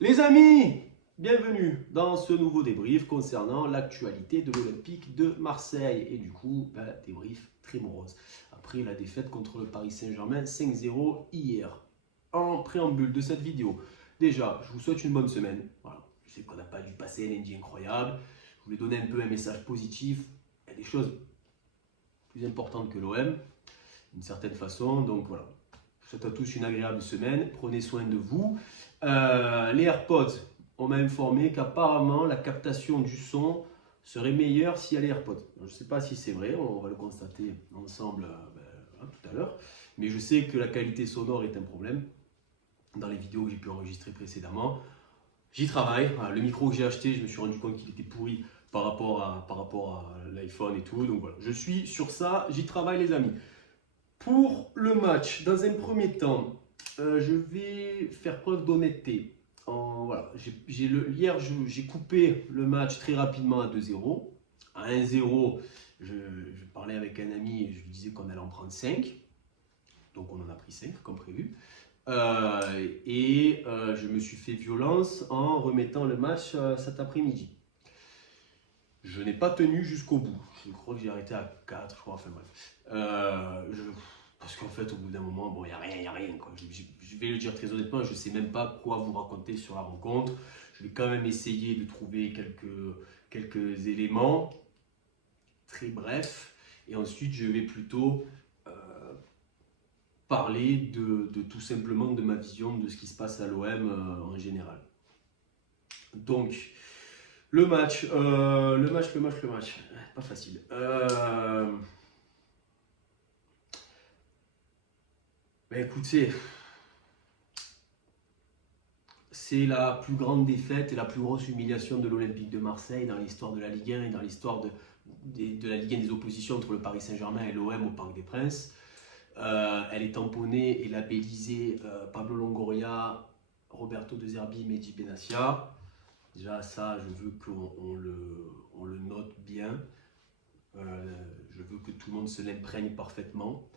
Les amis, bienvenue dans ce nouveau débrief concernant l'actualité de l'Olympique de Marseille. Et du coup, débrief très morose. Après la défaite contre le Paris Saint-Germain 5-0 hier. En préambule de cette vidéo, déjà, je vous souhaite une bonne semaine. Voilà. Je sais qu'on n'a pas dû passer un lundi incroyable. Je voulais donner un peu un message positif. Il y a des choses plus importantes que l'OM, d'une certaine façon. Donc voilà. Je vous souhaite à tous une agréable semaine. Prenez soin de vous. Les AirPods, on m'a informé qu'apparemment la captation du son serait meilleure s'il y a les AirPods. Je ne sais pas si c'est vrai, on va le constater ensemble tout à l'heure. Mais je sais que la qualité sonore est un problème dans les vidéos que j'ai pu enregistrer précédemment. J'y travaille. Voilà, le micro que j'ai acheté, je me suis rendu compte qu'il était pourri par rapport à l'iPhone et tout. Donc voilà, je suis sur ça, j'y travaille les amis. Pour le match, dans un premier temps, je vais faire preuve d'honnêteté. Voilà, hier, j'ai coupé le match très rapidement à 2-0. À 1-0, je parlais avec un ami et je lui disais qu'on allait en prendre 5. Donc on en a pris 5 comme prévu. Je me suis fait violence en remettant le match cet après-midi. Je n'ai pas tenu jusqu'au bout. Je crois que j'ai arrêté à 4, je crois. Enfin bref. Parce qu'en fait, au bout d'un moment, bon, il n'y a rien. Quoi. Je vais le dire très honnêtement, je ne sais même pas quoi vous raconter sur la rencontre. Je vais quand même essayer de trouver quelques éléments, très brefs. Et ensuite, je vais plutôt parler de tout simplement de ma vision de ce qui se passe à l'OM en général. Donc, le match. Pas facile. Écoutez, c'est la plus grande défaite et la plus grosse humiliation de l'Olympique de Marseille dans l'histoire de la Ligue 1 et dans l'histoire de la Ligue 1 des oppositions entre le Paris Saint-Germain et l'OM au Parc des Princes. Elle est tamponnée et labellisée Pablo Longoria, Roberto De Zerbi, Mehdi Benassia. Déjà ça, je veux qu'on le note bien. Je veux que tout le monde se l'imprègne parfaitement.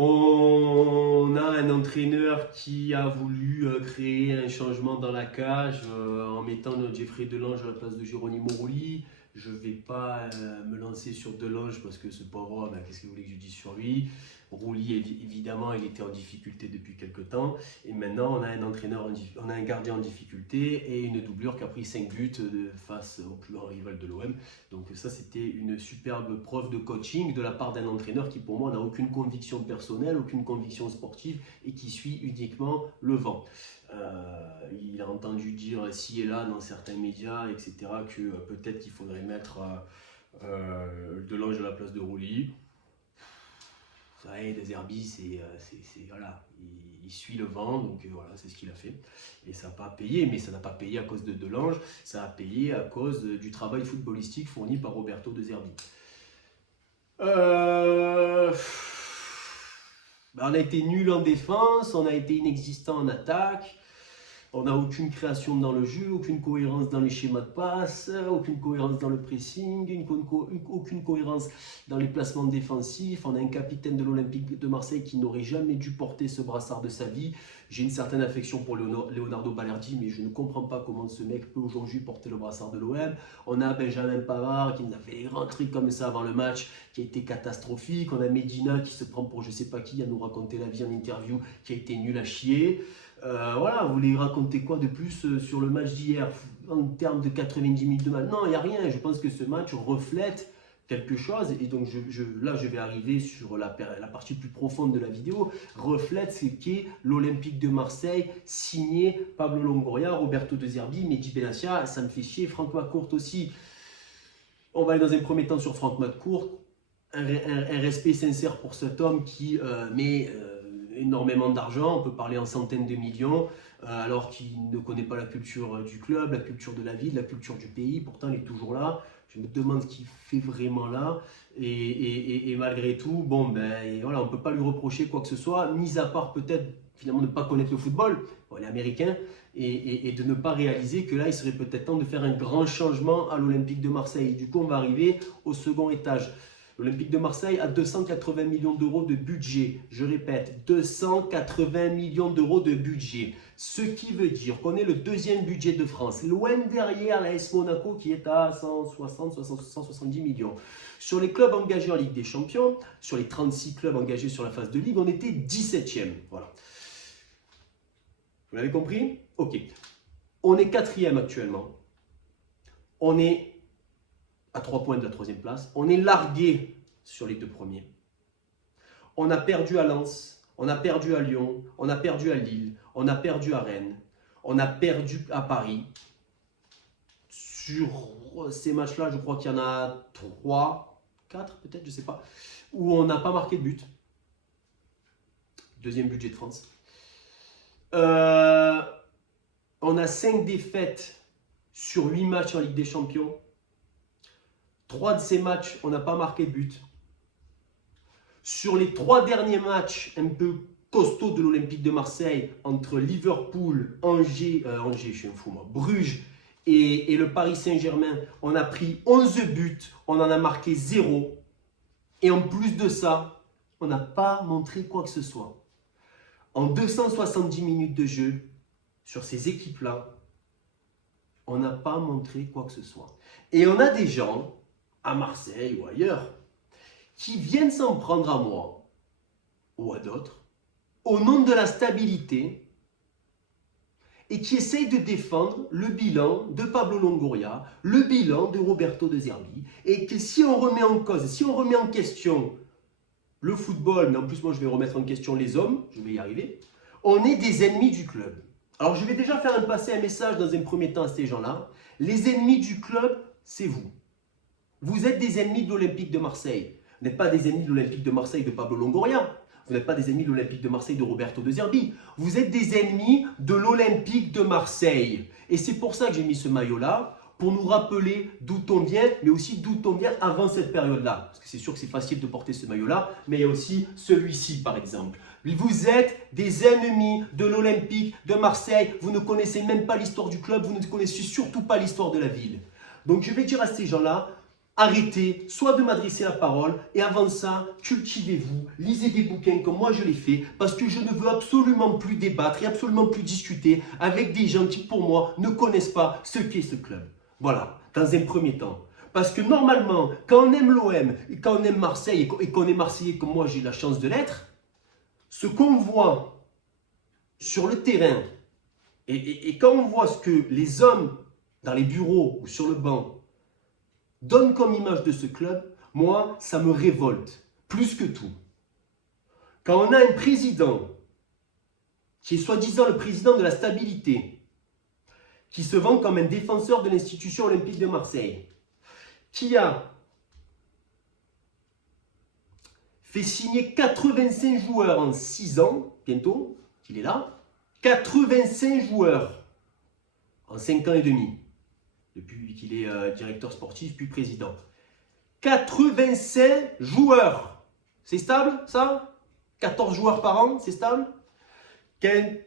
On a un entraîneur qui a voulu créer un changement dans la cage en mettant notre Jeffrey Delange à la place de Geronimo Rulli. Je ne vais pas me lancer sur Delange parce que ce pauvre homme, qu'est-ce que vous voulez que je dise sur lui? Rulli, évidemment, il était en difficulté depuis quelques temps. Et maintenant, on a un entraîneur, on a un gardien en difficulté et une doublure qui a pris 5 buts face au plus grand rival de l'OM. Donc ça, c'était une superbe preuve de coaching de la part d'un entraîneur qui, pour moi, n'a aucune conviction personnelle, aucune conviction sportive et qui suit uniquement le vent. Il a entendu dire ci et là dans certains médias, etc., que peut-être qu'il faudrait mettre Delange à la place de Rulli. Vous savez, De Zerbi, voilà, il suit le vent, donc voilà, c'est ce qu'il a fait. Et ça n'a pas payé, mais ça n'a pas payé à cause de Delange, ça a payé à cause du travail footballistique fourni par Roberto De Zerbi. On a été nul en défense, on a été inexistant en attaque. On n'a aucune création dans le jeu, aucune cohérence dans les schémas de passe, aucune cohérence dans le pressing, aucune cohérence dans les placements défensifs. On a un capitaine de l'Olympique de Marseille qui n'aurait jamais dû porter ce brassard de sa vie. J'ai une certaine affection pour Leonardo Balerdi, mais je ne comprends pas comment ce mec peut aujourd'hui porter le brassard de l'OM. On a Benjamin Pavard qui nous a fait des grands trucs comme ça avant le match, qui a été catastrophique. On a Medina qui se prend pour je sais pas qui à nous raconter la vie en interview, qui a été nul à chier. Voilà, vous voulez raconter quoi de plus sur le match d'hier en termes de 90 minutes de match? Non, il n'y a rien. Je pense que ce match reflète quelque chose. Et donc là, je vais arriver sur la partie plus profonde de la vidéo. Reflète ce qu'est l'Olympique de Marseille, signé Pablo Longoria, Roberto De Zerbi, Mehdi Benassia. Ça me fait chier. Franck McCourt aussi. On va aller dans un premier temps sur Franck McCourt. Un respect sincère pour cet homme qui met énormément d'argent, on peut parler en centaines de millions, alors qu'il ne connaît pas la culture du club, la culture de la ville, la culture du pays. Pourtant, il est toujours là. Je me demande ce qu'il fait vraiment là. Et malgré tout, bon, voilà, on ne peut pas lui reprocher quoi que ce soit, mis à part peut-être finalement ne pas connaître le football, bon, il est américain, et de ne pas réaliser que là, il serait peut-être temps de faire un grand changement à l'Olympique de Marseille. Du coup, on va arriver au second étage. L'Olympique de Marseille a 280 millions d'euros de budget. Je répète, 280 millions d'euros de budget. Ce qui veut dire qu'on est le deuxième budget de France, loin derrière l'AS Monaco qui est à 170 millions. Sur les clubs engagés en Ligue des Champions, sur les 36 clubs engagés sur la phase de Ligue, on était 17e. Voilà. Vous l'avez compris? Ok. On est 4e actuellement. On est à 3 points de la 3e place. On est largué sur les 2 premiers. On a perdu à Lens, on a perdu à Lyon, on a perdu à Lille, on a perdu à Rennes, on a perdu à Paris. Sur ces matchs-là, je crois qu'il y en a 3, 4 peut-être, je ne sais pas, où on n'a pas marqué de but. Deuxième budget de France. On a 5 défaites sur 8 matchs en Ligue des Champions. 3 de ces matchs, on n'a pas marqué de but. Sur les 3 derniers matchs un peu costauds de l'Olympique de Marseille, entre Liverpool, Angers, je suis un fou moi, Bruges et le Paris Saint-Germain, on a pris 11 buts, on en a marqué 0. Et en plus de ça, on n'a pas montré quoi que ce soit. En 270 minutes de jeu, sur ces équipes-là, on n'a pas montré quoi que ce soit. Et on a des gens, à Marseille ou ailleurs, qui viennent s'en prendre à moi ou à d'autres, au nom de la stabilité, et qui essayent de défendre le bilan de Pablo Longoria, le bilan de Roberto De Zerbi, et que si on remet en cause, si on remet en question le football, mais en plus moi je vais remettre en question les hommes, je vais y arriver, on est des ennemis du club. Alors je vais déjà faire passer un message dans un premier temps à ces gens-là. Les ennemis du club, c'est vous. Vous êtes des ennemis de l'Olympique de Marseille. Vous n'êtes pas des ennemis de l'Olympique de Marseille de Pablo Longoria. Vous n'êtes pas des ennemis de l'Olympique de Marseille de Roberto De Zerbi. Vous êtes des ennemis de l'Olympique de Marseille. Et c'est pour ça que j'ai mis ce maillot-là, pour nous rappeler d'où on vient, mais aussi d'où on vient avant cette période-là. Parce que c'est sûr que c'est facile de porter ce maillot-là, mais il y a aussi celui-ci, par exemple. Vous êtes des ennemis de l'Olympique de Marseille. Vous ne connaissez même pas l'histoire du club, vous ne connaissez surtout pas l'histoire de la ville. Donc je vais dire à ces gens-là, arrêtez soit de m'adresser la parole et avant ça, cultivez-vous, lisez des bouquins comme moi je l'ai fait parce que je ne veux absolument plus débattre et absolument plus discuter avec des gens qui pour moi ne connaissent pas ce qu'est ce club. Voilà, dans un premier temps. Parce que normalement, quand on aime l'OM et quand on aime Marseille et qu'on est Marseillais comme moi j'ai la chance de l'être, ce qu'on voit sur le terrain et quand on voit ce que les hommes dans les bureaux ou sur le banc donnent comme image de ce club, moi, ça me révolte, plus que tout. Quand on a un président qui est soi-disant le président de la stabilité, qui se vend comme un défenseur de l'institution olympique de Marseille, qui a fait signer 85 joueurs en 6 ans, bientôt, il est là, 85 joueurs en 5 ans et demi, depuis qu'il est directeur sportif puis président. 85 joueurs. C'est stable, ça? 14 joueurs par an, c'est stable? Qu'un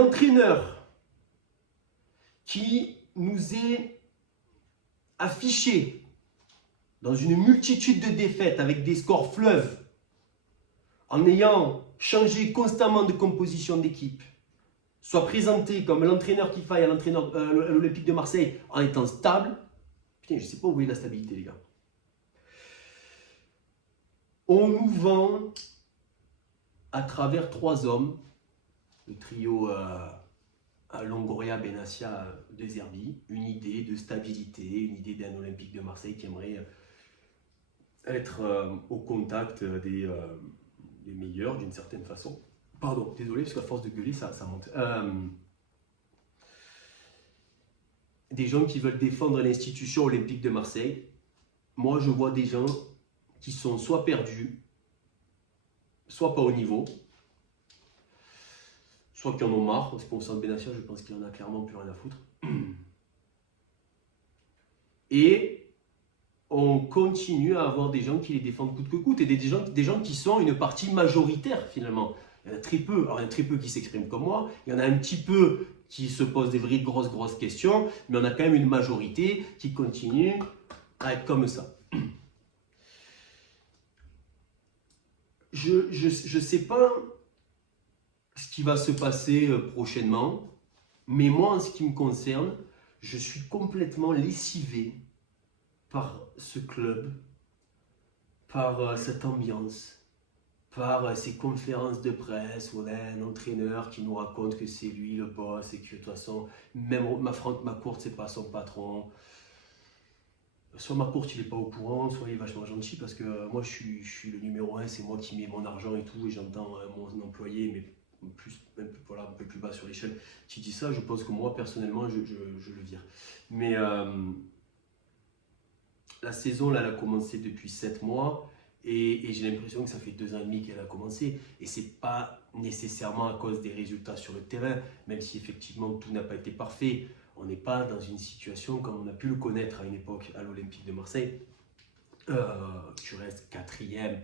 entraîneur qui nous est affiché dans une multitude de défaites avec des scores fleuves, en ayant changé constamment de composition d'équipe, soit présenté comme l'entraîneur qui faille à l'Olympique de Marseille en étant stable. Putain, je ne sais pas où est la stabilité, les gars. On nous vend à travers 3 hommes, le trio Longoria, Benassia, De Zerbi, une idée de stabilité, une idée d'un Olympique de Marseille qui aimerait être au contact des meilleurs d'une certaine façon. Pardon, désolé, parce qu'à force de gueuler, ça monte. Des gens qui veulent défendre l'institution olympique de Marseille. Moi, je vois des gens qui sont soit perdus, soit pas au niveau, soit qui en ont marre, parce qu'au centre Benassia, je pense qu'il en a clairement plus rien à foutre. Et on continue à avoir des gens qui les défendent coûte que coûte, et des gens qui sont une partie majoritaire finalement. Il y en a très peu, alors il y en a très peu qui s'expriment comme moi, il y en a un petit peu qui se posent des vraies grosses questions, mais on a quand même une majorité qui continue à être comme ça. je sais pas ce qui va se passer prochainement, mais moi, en ce qui me concerne, je suis complètement lessivé par ce club, par cette ambiance, par ces conférences de presse où on a un entraîneur qui nous raconte que c'est lui le boss et que de toute façon, même Franck McCourt, c'est pas son patron. Soit McCourt, il n'est pas au courant, soit il est vachement gentil parce que moi, je suis le numéro un, c'est moi qui mets mon argent et tout, et j'entends mon employé, mais voilà, un peu plus bas sur l'échelle, qui dit ça. Je pense que moi, personnellement, je le vire. Mais la saison, là, elle a commencé depuis 7 mois. Et j'ai l'impression que ça fait 2 ans et demi qu'elle a commencé. Et ce n'est pas nécessairement à cause des résultats sur le terrain, même si effectivement tout n'a pas été parfait. On n'est pas dans une situation comme on a pu le connaître à une époque à l'Olympique de Marseille. Tu restes 4e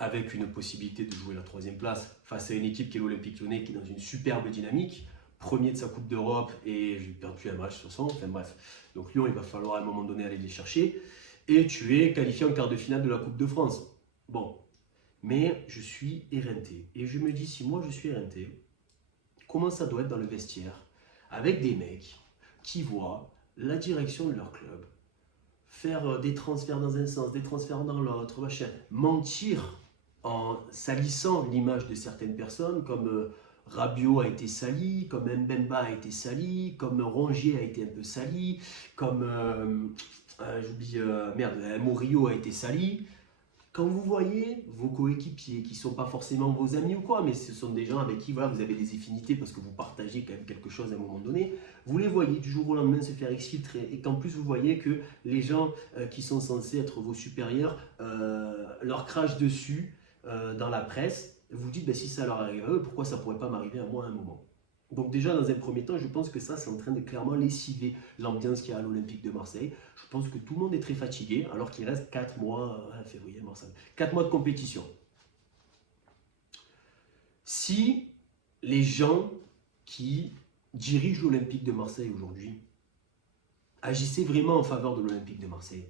avec une possibilité de jouer la 3e place face à une équipe qui est l'Olympique Lyonnais, qui est dans une superbe dynamique. Premier de sa Coupe d'Europe et je ne perds plus un match sur 100. Enfin bref, donc Lyon, il va falloir à un moment donné aller les chercher. Et tu es qualifié en quart de finale de la Coupe de France. Bon, mais je suis éreinté. Et je me dis, si moi je suis éreinté, comment ça doit être dans le vestiaire avec des mecs qui voient la direction de leur club faire des transferts dans un sens, des transferts dans l'autre, machin, mentir en salissant l'image de certaines personnes, comme Rabiot a été sali, comme Mbemba a été sali, comme Rongier a été un peu sali, comme Murillo a été sali. Quand vous voyez vos coéquipiers qui ne sont pas forcément vos amis ou quoi, mais ce sont des gens avec qui voilà, vous avez des affinités parce que vous partagez quand même quelque chose à un moment donné, vous les voyez du jour au lendemain se faire exfiltrer et qu'en plus vous voyez que les gens qui sont censés être vos supérieurs leur crachent dessus dans la presse, vous dites si ça leur arrive à eux, pourquoi ça ne pourrait pas m'arriver à moi à un moment? Donc déjà, dans un premier temps, je pense que ça, c'est en train de clairement lessiver l'ambiance qu'il y a à l'Olympique de Marseille. Je pense que tout le monde est très fatigué, alors qu'il reste 4 mois, février, mars, 4 mois de compétition. Si les gens qui dirigent l'Olympique de Marseille aujourd'hui agissaient vraiment en faveur de l'Olympique de Marseille,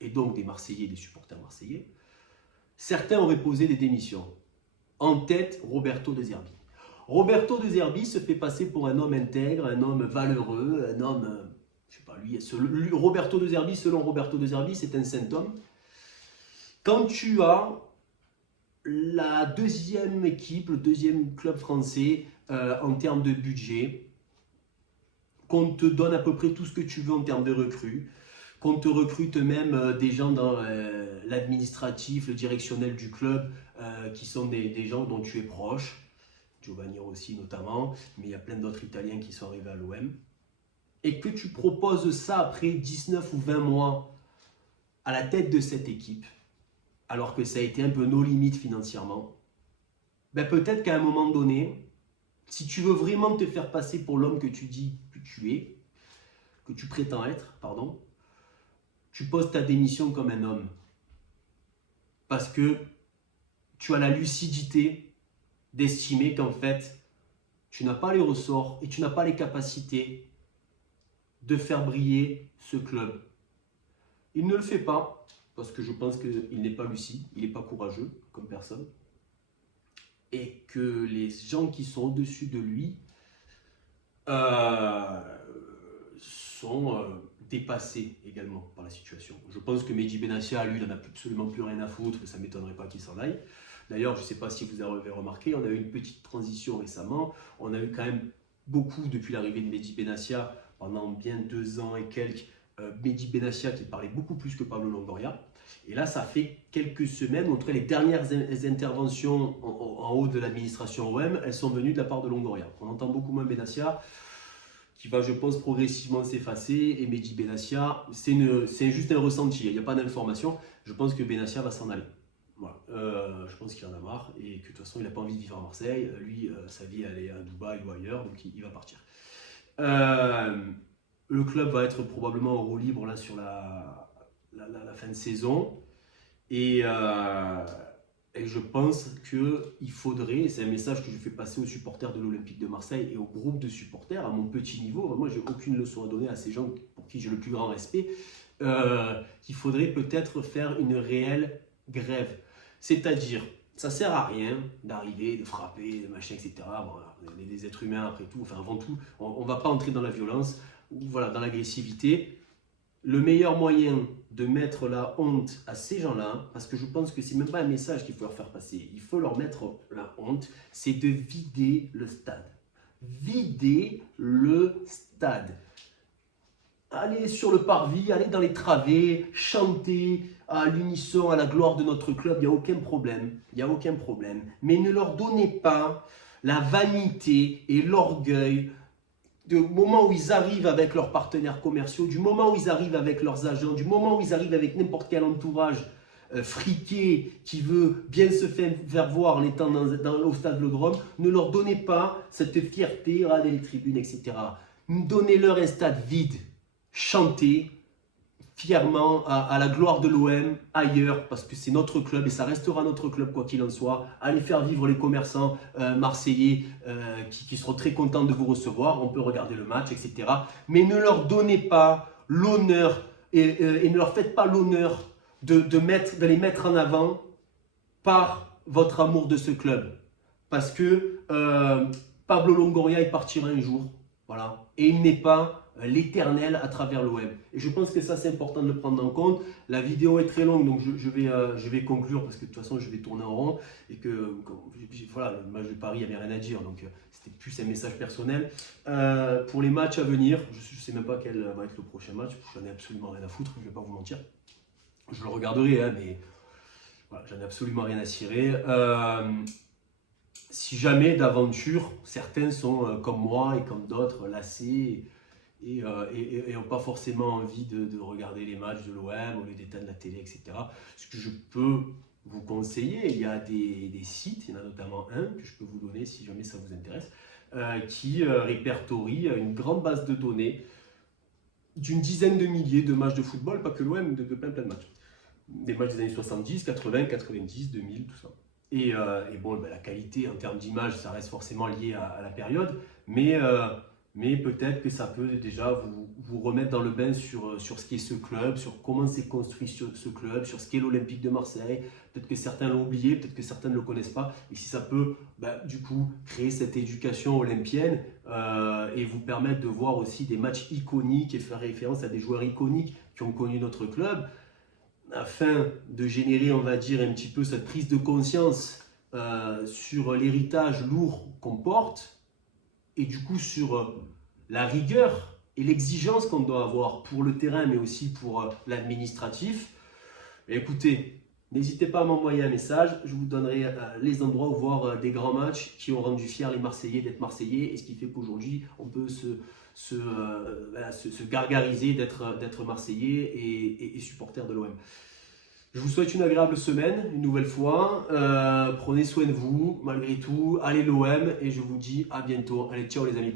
et donc des Marseillais et des supporters marseillais, certains auraient posé des démissions. En tête, Roberto De Zerbi. Roberto De Zerbi se fait passer pour un homme intègre, un homme valeureux, un homme, je sais pas, Roberto De Zerbi, selon Roberto De Zerbi, c'est un saint homme. Quand tu as la 2e équipe, le 2e club français en termes de budget, qu'on te donne à peu près tout ce que tu veux en termes de recrues, qu'on te recrute même des gens dans l'administratif, le directionnel du club, qui sont des gens dont tu es proche, Giovanni Rossi notamment, mais il y a plein d'autres Italiens qui sont arrivés à l'OM, et que tu proposes ça après 19 ou 20 mois à la tête de cette équipe, alors que ça a été un peu nos limites financièrement, peut-être qu'à un moment donné, si tu veux vraiment te faire passer pour l'homme que tu dis que tu es, que tu prétends être, pardon, tu poses ta démission comme un homme. Parce que tu as la lucidité d'estimer qu'en fait, tu n'as pas les ressorts et tu n'as pas les capacités de faire briller ce club. Il ne le fait pas, parce que je pense qu'il n'est pas lucide, il n'est pas courageux comme personne, et que les gens qui sont au-dessus de lui sont dépassés également par la situation. Je pense que Mehdi Benassia, lui, il n'en a absolument plus rien à foutre, ça ne m'étonnerait pas qu'il s'en aille. D'ailleurs, je ne sais pas si vous avez remarqué, on a eu une petite transition récemment. On a eu quand même beaucoup, depuis l'arrivée de Mehdi Benassia, pendant bien 2 ans et quelques, Mehdi Benassia qui parlait beaucoup plus que Pablo Longoria. Et là, ça fait quelques semaines, entre les dernières interventions en haut de l'administration OM, elles sont venues de la part de Longoria. On entend beaucoup moins Benassia, qui va, je pense, progressivement s'effacer. Et Mehdi Benassia, c'est juste un ressenti, il n'y a pas d'information. Je pense que Benassia va s'en aller. Voilà. Je pense qu'il en a marre et que de toute façon il n'a pas envie de vivre à Marseille. Lui, sa vie elle est à Dubaï ou ailleurs, donc il va partir. Le club va être probablement en roue libre là sur la fin de saison et je pense qu'il faudrait, c'est un message que je fais passer aux supporters de l'Olympique de Marseille et au groupe de supporters à mon petit niveau. Moi, j'ai aucune leçon à donner à ces gens pour qui j'ai le plus grand respect. Qu'il faudrait peut-être faire une réelle grève. C'est-à-dire ça sert à rien d'arriver, de frapper, de machin, etc. Bon, voilà, on est des êtres humains après tout, enfin avant tout, on ne va pas entrer dans la violence, ou voilà, dans l'agressivité. Le meilleur moyen de mettre la honte à ces gens-là, parce que je pense que c'est même pas un message qu'il faut leur faire passer, il faut leur mettre la honte, c'est de vider le stade. Vider le stade. Allez sur le parvis, allez dans les travées, chanter à l'unisson, à la gloire de notre club, il n'y a aucun problème. Il n'y a aucun problème. Mais ne leur donnez pas la vanité et l'orgueil du moment où ils arrivent avec leurs partenaires commerciaux, du moment où ils arrivent avec leurs agents, du moment où ils arrivent avec n'importe quel entourage friqué qui veut bien se faire voir en étant au stade Vélodrome, ne leur donnez pas cette fierté, regardez les tribunes, etc. Donnez-leur un stade vide. Chantez fièrement à la gloire de l'OM ailleurs, parce que c'est notre club et ça restera notre club quoi qu'il en soit. Allez faire vivre les commerçants marseillais qui seront très contents de vous recevoir. On peut regarder le match, etc. Mais ne leur donnez pas l'honneur et ne leur faites pas l'honneur de les mettre en avant par votre amour de ce club. Parce que Pablo Longoria il partira un jour, voilà, et il n'est pas l'éternel à travers l'OM. Et je pense que ça c'est important de le prendre en compte. La vidéo est très longue, donc je vais conclure parce que de toute façon je vais tourner en rond et que voilà, le match de Paris, il n'y avait rien à dire, donc c'était plus un message personnel. Pour les matchs à venir, je ne sais même pas quel va être le prochain match, j'en ai absolument rien à foutre, je ne vais pas vous mentir. Je le regarderai, hein, mais voilà, j'en ai absolument rien à cirer. Si jamais d'aventure, certains sont comme moi et comme d'autres lassés et n'ont pas forcément envie de regarder les matchs de l'OM au lieu d'éteindre la télé, etc. Ce que je peux vous conseiller, il y a des sites, il y en a notamment un que je peux vous donner si jamais ça vous intéresse, qui répertorie une grande base de données d'une dizaine de milliers de matchs de football, pas que l'OM, de plein de matchs. Des matchs des années 70, 80, 90, 2000, tout ça. Et bon, ben, la qualité en termes d'image, ça reste forcément lié à la période, mais peut-être que ça peut déjà vous remettre dans le bain sur ce qu'est ce club, sur comment s'est construit ce club, sur ce qu'est l'Olympique de Marseille. Peut-être que certains l'ont oublié, peut-être que certains ne le connaissent pas. Et si ça peut, du coup, créer cette éducation olympienne et vous permettre de voir aussi des matchs iconiques et faire référence à des joueurs iconiques qui ont connu notre club, afin de générer, on va dire, un petit peu cette prise de conscience sur l'héritage lourd qu'on porte et du coup sur la rigueur et l'exigence qu'on doit avoir pour le terrain mais aussi pour l'administratif. Écoutez, n'hésitez pas à m'envoyer un message, je vous donnerai les endroits où voir des grands matchs qui ont rendu fiers les Marseillais d'être Marseillais et ce qui fait qu'aujourd'hui on peut se gargariser d'être Marseillais et supporter de l'OM. Je vous souhaite une agréable semaine, une nouvelle fois. Prenez soin de vous, malgré tout. Allez l'OM et je vous dis à bientôt. Allez, ciao les amis.